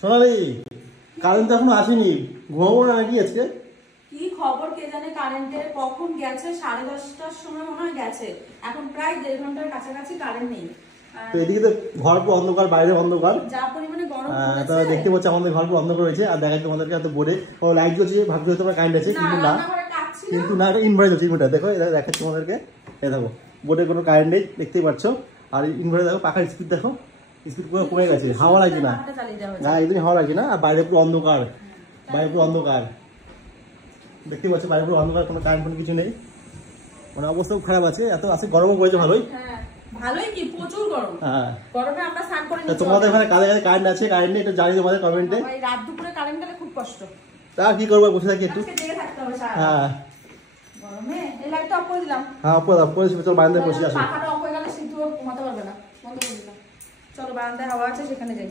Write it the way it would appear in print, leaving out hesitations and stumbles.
সোনালি, current তো এখনো আসেনি, ঘুমাবো না নাকি আজকে? কি খবর কে জানে কারেন্টের, কখন গেছে 10:30টার সময় মনে হয় গেছে, এখন প্রায় 1.5 ঘন্টার কাছাকাছি কারেন্ট নেই। তো এদিকে তো ঘর পুরো অন্ধকার, বাইরে অন্ধকার, যা পরিমাণে গরম তো পড়েছে। দেখতে পাচ্ছি আমাদের ঘর পুরো অন্ধকার হয়েছে। আর দেখাচ্ছি তোমাদেরকে, এত বোর্ডে লাইট জ্বলছে, ভাবছি হয়তো কারেন্ট আছে, কিন্তু না, কিন্তু না, এটা ইনভার্টার জ্বলছে। ইনভার্টার দেখো, এটা দেখাচ্ছি তোমাদেরকে, এই দেখো বোর্ডে কোনো কারেন্ট নেই, দেখতেই পাচ্ছ। আর ইনভার্টার দেখো, পাখার স্পিড দেখো, স্পিড পুরো কমে গেছে, হাওয়া লাগছে না, না একদমই হাওয়া লাগছে না। আর বাইরে পুরো অন্ধকার, বাইরে পুরো অন্ধকার, দেখতে পাচ্ছ বাইরে পুরো অন্ধকার, কোনো কারেন্ট কোনো কিছু নেই, মানে অবস্থা খুব খারাপ আছে। এত আছে, গরমও পড়েছে ভালোই। ভালোই কি, প্রচুর গরম। হ্যাঁ, গরমে আমরা স্নান করে নিচ্ছি। তোমাদের এখানে কালে কালে কারেন্ট আছে, কারেন্ট নেই, এটা জানি তোমাদের কমেন্টে। ভাই রাত দুপুরে কারেন্ট গেলে খুব কষ্ট। তা কি করবো, বসে থাকি একটু। আজকে জেগে থাকতে হবে সারা। হ্যাঁ, গরমে এই লাইটটা অফ করে দিলাম। হ্যাঁ, পরে চলো বারান্দায় বসে আসো। পাখাটা অফ হয়ে গেলে সিদ্ধ ঘুমাতে পারবে না, বন্ধ করে দিলাম। চলো বারান্দায় হাওয়া আছে, সেখানে যাই।